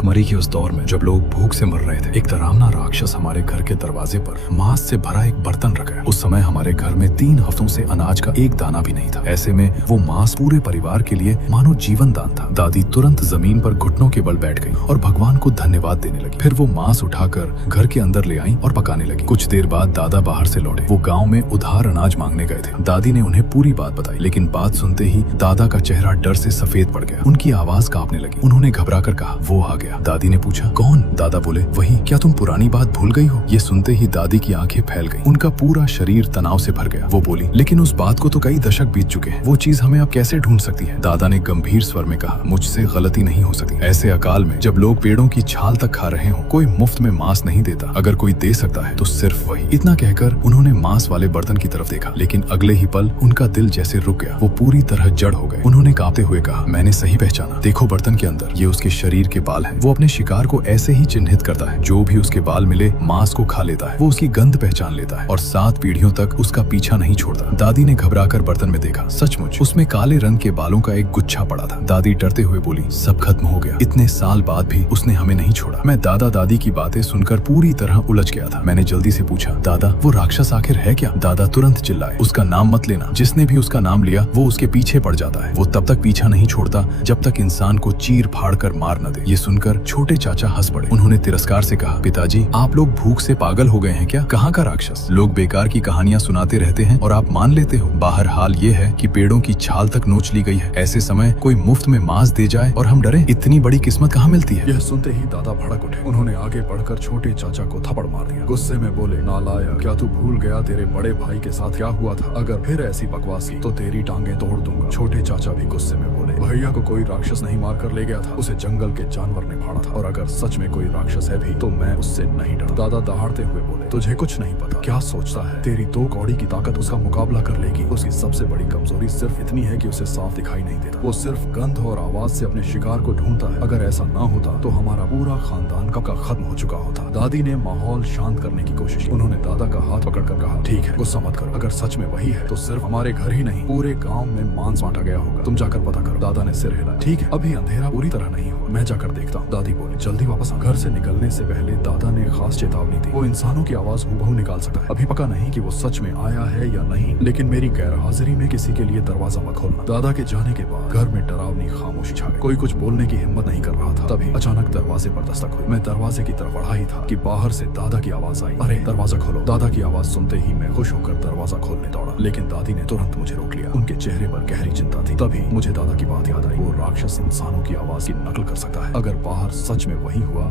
भूखमरी की उस दौर में जब लोग भूख से मर रहे थे, एक डरावना राक्षस हमारे घर के दरवाजे पर मांस से भरा एक बर्तन रखा। उस समय हमारे घर में 3 हफ्तों से अनाज का एक दाना भी नहीं था। ऐसे में वो मांस पूरे परिवार के लिए मानो जीवन दान था। दादी तुरंत जमीन पर घुटनों के बल बैठ गई और भगवान को धन्यवाद देने लगी। फिर वो मांस उठाकर घर के अंदर ले आई और पकाने लगी। कुछ देर बाद दादा बाहर से लौटे। वो गाँव में उधार अनाज मांगने गए थे। दादी ने उन्हें पूरी बात बताई, लेकिन बात सुनते ही दादा का चेहरा डर से सफेद पड़ गया। उनकी आवाज कांपने लगी। उन्होंने घबराकर कहा, वो आ गया। दादी ने पूछा, कौन? दादा बोले, वही। क्या तुम पुरानी बात भूल गई हो? ये सुनते ही दादी की आंखें फैल गईं। उनका पूरा शरीर तनाव से भर गया। वो बोली, लेकिन उस बात को तो कई दशक बीत चुके हैं। वो चीज हमें अब कैसे ढूंढ सकती है? दादा ने गंभीर स्वर में कहा, मुझसे गलती नहीं हो सकती। ऐसे अकाल में जब लोग पेड़ों की छाल तक खा रहे हो, कोई मुफ्त में मांस नहीं देता। अगर कोई दे सकता है तो सिर्फ वही। इतना कहकर उन्होंने मांस वाले बर्तन की तरफ देखा, लेकिन अगले ही पल उनका दिल जैसे रुक गया। वो पूरी तरह जड़ हो गए। उन्होंने कांपते हुए कहा, मैंने सही पहचाना। देखो बर्तन के अंदर, ये उसके शरीर के बाल हैं। वो अपने शिकार को ऐसे ही चिन्हित करता है। जो भी उसके बाल मिले मांस को खा लेता है। वो उसकी गंध पहचान लेता है और 7 पीढ़ियों तक उसका पीछा नहीं छोड़ता। दादी ने घबराकर बर्तन में देखा। सचमुच उसमें काले रंग के बालों का एक गुच्छा पड़ा था। दादी डरते हुए बोली, सब खत्म हो गया। इतने साल बाद भी उसने हमें नहीं छोड़ा। मैं दादा दादी की बातें सुनकर पूरी तरह उलझ गया था। मैंने जल्दी से पूछा, दादा वो राक्षस आखिर है क्या? दादा तुरंत चिल्लाए, उसका नाम मत लेना। जिसने भी उसका नाम लिया वो उसके पीछे पड़ जाता है। वो तब तक पीछा नहीं छोड़ता जब तक इंसान को चीर फाड़ कर मार न दे। ये सुनकर छोटे चाचा हंस पड़े। उन्होंने तिरस्कार से कहा, पिताजी आप लोग भूख से पागल हो गए हैं क्या? कहाँ का राक्षस? लोग बेकार की कहानियां सुनाते रहते हैं और आप मान लेते हो। बाहर हाल ये है कि पेड़ों की छाल तक नोच ली गई है। ऐसे समय कोई मुफ्त में मांस दे जाए और हम डरे? इतनी बड़ी किस्मत कहाँ मिलती है? यह सुनते ही दादा भड़क उठे। उन्होंने आगे बढ़कर छोटे चाचा को थप्पड़ मार दिया। गुस्से में बोले, नालायक, क्या तू भूल गया तेरे बड़े भाई के साथ क्या हुआ था? अगर फिर ऐसी बकवास की तो तेरी टांगे तोड़ दूंगा। छोटे चाचा भी गुस्से में बोले, भैया को कोई राक्षस नहीं मार कर ले गया था, उसे जंगल के जानवर ने फाड़ा था। और अगर सच में कोई राक्षस है भी तो मैं उससे नहीं डरता। दादा दहाड़ते हुए बोले, तुझे कुछ नहीं पता। क्या सोचता है तेरी 2 कौड़ी की ताकत उसका मुकाबला कर लेगी? उसकी सबसे बड़ी कमजोरी सिर्फ इतनी है कि उसे साफ दिखाई नहीं देता। वो सिर्फ गंध और आवाज से अपने शिकार को ढूंढता है। अगर ऐसा ना होता तो हमारा पूरा खानदान कब का खत्म हो चुका होता। दादी ने माहौल शांत करने की कोशिश की। उन्होंने दादा का हाथ पकड़कर कहा, ठीक है, गुस्सा मत करो। अगर सच में वही है तो सिर्फ हमारे घर ही नहीं पूरे गाँव में मांस बांटा गया होगा। तुम जाकर पता करो। दादा ने सिर हिलाया। ठीक है, अभी अंधेरा पूरी तरह नहीं हुआ, मैं जाकर देखता हूँ। दादी बोली, जल्दी वापस आ। घर से निकलने से पहले दादा ने खास चेतावनी दी, वो इंसानों की आवाज हूबहू निकाल सकता है। अभी पता नहीं कि वो सच में आया है या नहीं, लेकिन मेरी गैर हाजिरी में किसी के लिए दरवाजा मत खोलना। दादा के जाने के बाद घर में डरावनी खामोशी छा गई। कोई कुछ बोलने की हिम्मत नहीं कर रहा था। तभी अचानक दरवाजे पर दस्तक हुई। मैं दरवाजे की तरफ बढ़ा ही था कि बाहर से दादा की आवाज आई, अरे दरवाजा खोलो। दादा की आवाज सुनते ही मैं खुश होकर दरवाजा खोलने दौड़ा, लेकिन दादी ने तुरंत मुझे रोक लिया। उनके चेहरे पर गहरी चिंता थी। तभी मुझे दादा की बात याद आई, वो राक्षस इंसानों की आवाज की नकल कर सकता है। अगर बाहर सच में वही हुआ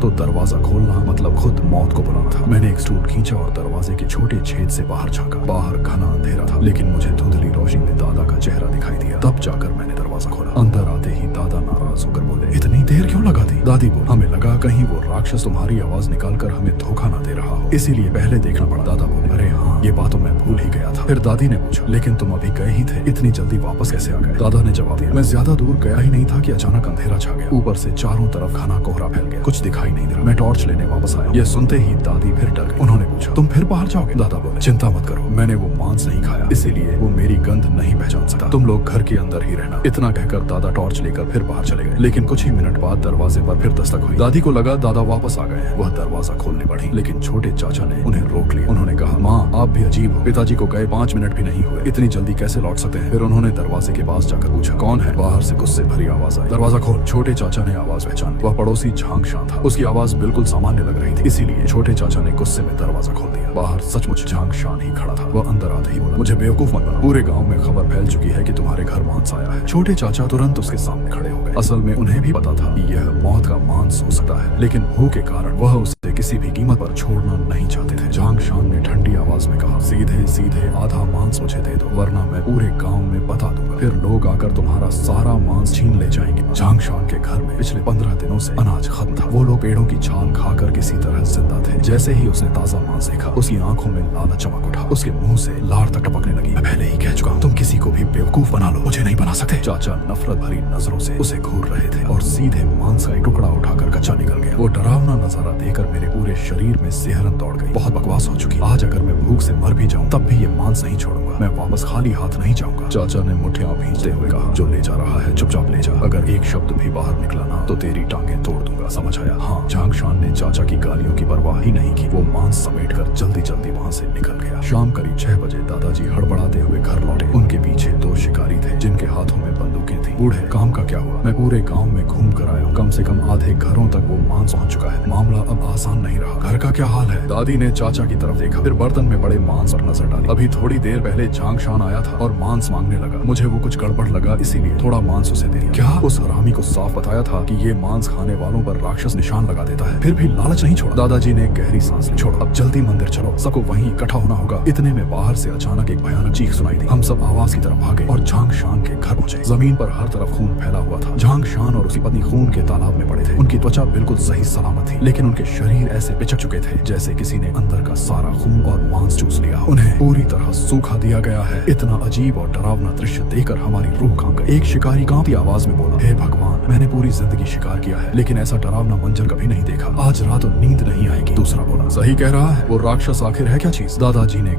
तो दरवाजा खोलना मतलब खुद मौत को बुलाना था। मैंने एक स्टूल खींचा और दरवाजे के छोटे छेद से बाहर झांका। बाहर घना अंधेरा था, लेकिन मुझे धुंधली रोशनी में दादा का चेहरा दिखाई दिया। तब जाकर मैंने दरवाजा खोला। अंदर आते ही दादा नाराज होकर बोले, इतनी देर क्यों लगा दी? दादी बोली, हमें लगा कहीं वो राक्षस तुम्हारी आवाज निकालकर हमें धोखा ना दे रहा हो, इसीलिए पहले देखना पड़ा। दादा बोले, अरे हाँ, ये बात तो मैं भूल ही गया था। फिर दादी ने पूछा, लेकिन तुम अभी गए ही थे, इतनी जल्दी वापस कैसे आ गए? दादा ने जवाब दिया, मैं ज्यादा दूर गया ही नहीं था कि अचानक अंधेरा छा गया। ऊपर से चारों तरफ घना कोहरा फैल गया, कुछ दिखाई नहीं दे रहा। मैं टॉर्च लेने वापस आया। यह सुनते ही दादी फिर डर गई। उन्होंने पूछा, तुम फिर बाहर जाओगे? दादा बोले, चिंता मत करो, मैंने वो मांस नहीं खाया, इसीलिए वो मेरी गंध नहीं पहचान सकता। तुम लोग घर के अंदर ही रहना। इतना कहकर दादा टॉर्च लेकर फिर बाहर चले गए। लेकिन कुछ ही मिनट बाद दरवाजे पर फिर दस्तक हुई। दादी को लगा दादा वापस आ गए हैं। वह दरवाजा खोलने बढ़ी, लेकिन छोटे चाचा ने उन्हें रोक लिया। उन्होंने कहा, माँ आप भी अजीब हो, पिताजी को गए 5 मिनट भी नहीं हुए, इतनी जल्दी कैसे लौट सकते हैं? फिर उन्होंने दरवाजे के पास जाकर पूछा, कौन है? बाहर से गुस्से भरी आवाज आई, दरवाजा खोल। छोटे चाचा ने आवाज पहचान। वह पड़ोसी झांग शाह था। उसकी आवाज बिल्कुल सामान्य लग रही थी, इसीलिए छोटे चाचा ने गुस्से में दरवाजा खोल दिया। बाहर सचमुच झांग शाह ही खड़ा था। वह अंदर आते ही बोला, मुझे बेवकूफ मत बना, पूरे गाँव में खबर फैल चुकी है कि तुम्हारे घर मांस आया है। छोटे चाचा तुरंत उसके सामने खड़े हो गए। असल में उन्हें भी पता था कि यह मौत का मांस हो सकता है, लेकिन भूख के कारण वह उसे किसी भी कीमत पर छोड़ना नहीं चाहते थे। झांग शाह ने ठंडी आवाज में कहा, सीधे सीधे आधा मांस मुझे दे दो, वरना मैं पूरे गाँव में बता दूंगा। फिर लोग आकर तुम्हारा सारा मांस छीन ले जाएंगे। झांग शाह के घर में पिछले 15 दिनों से अनाज खत्म था। वो लोग पेड़ों की छाल खाकर किसी तरह जिंदा थे। जैसे ही उसने ताजा मांस देखा, उसकी आंखों में लालच चमक उठा। उसके मुंह से लार तक टपकने लगी। मैं पहले ही कह चुका हूं, तुम किसी को भी बेवकूफ बना लो, मुझे नहीं बना सकते। चाचा नफरत भरी नजरों से उसे घूर रहे थे और सीधे मांस का एक टुकड़ा उठाकर कच्चा निकल गया। वो डरावना नजारा देखकर मेरे मेरे पूरे शरीर में सिहरन दौड़ गई। बहुत बकवास हो चुकी। आज अगर मैं भूख से मर भी जाऊं तब भी ये मांस नहीं छोड़ूंगा। मैं वापस खाली हाथ नहीं जाऊंगा। चाचा ने मुठ्ठियां भींचते हुए कहा, जो ले जा रहा है चुपचाप ले जा। अगर एक शब्द भी बाहर निकला ना तो तेरी टांगें तोड़ दूंगा, समझ आया? हाँ। जांगशान ने चाचा की गालियों की परवाह ही नहीं की। वो मांस समेट कर जल्दी जल्दी वहाँ से निकल गया। शाम करीब 6 बजे दादाजी हड़बड़ाते हुए घर लौटे। उनके पीछे 2 शिकारी थे जिनके हाथों में बंदूकें थी। बूढ़े, काम का क्या हुआ? मैं पूरे गांव में घूम कर आया हूँ। कम से कम आधे घरों तक वो मांस पहुंच चुका है। मामला अब आसान नहीं रहा। घर का क्या हाल है? दादी ने चाचा की तरफ देखा, फिर बर्तन में पड़े मांस पर नजर डाली। अभी थोड़ी देर पहले जांगशान आया था और मांस मांगने लगा। मुझे वो कुछ गड़बड़ लगा, इसीलिए थोड़ा मांस उसे दे दिया। क्या? उस हरामी को साफ बताया था कि ये मांस खाने वालों पर राक्षस निशान लगा देता है, फिर भी लालच नहीं छोड़ा। दादाजी ने गहरी सांस ली। छोड़ो, अब जल्दी मंदिर चलो, सबको वहीं इकट्ठा होना होगा। इतने में बाहर से अचानक एक भयानक चीख सुनाई दी। हम सब आवाज की तरफ भागे और जांगशान के घर पहुंचे। जमीन पर हर तरफ खून फैला हुआ था। जांगशान और उसकी पत्नी खून के तालाब में पड़े थे। उनकी त्वचा बिल्कुल सही सलामत थी, लेकिन उनके शरीर ऐसे पिचक चुके थे जैसे किसी ने अंदर का सारा खून और मांस चूस लिया। उन्हें पूरी तरह सूखा दिया गया है। इतना अजीब और डरावना दृश्य देखकर हमारी रूह कांप गई। एक शिकारी कांपती आवाज में बोला, हे भगवान, मैंने पूरी जिंदगी शिकार किया है, लेकिन ऐसा डरावना मंजर कभी नहीं देखा। आज रात नींद नहीं आएगी। दूसरा बोला, सही कह रहा है, वो राक्षस आखिर है क्या चीज? दादाजी ने